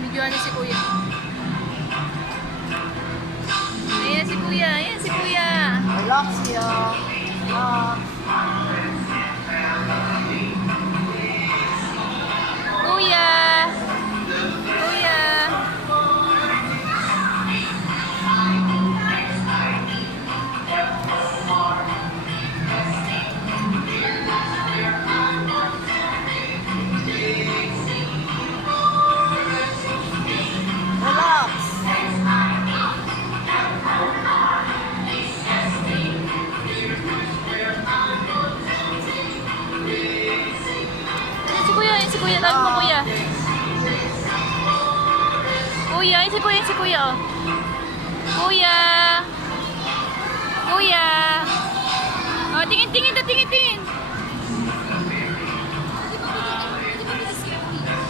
Medyo ano si kuya. Ayan si kuya. Ayan si kuya. Relax yan. Kuya. Kuya. Relax. Ayan si kuya. Ayan si kuya. Tawag mo kuya. Kuya. Ayan si kuya. Ayan si kuya. Oh. Kuya. Kuya. Oh, tingin, tingin, tingin, tingin.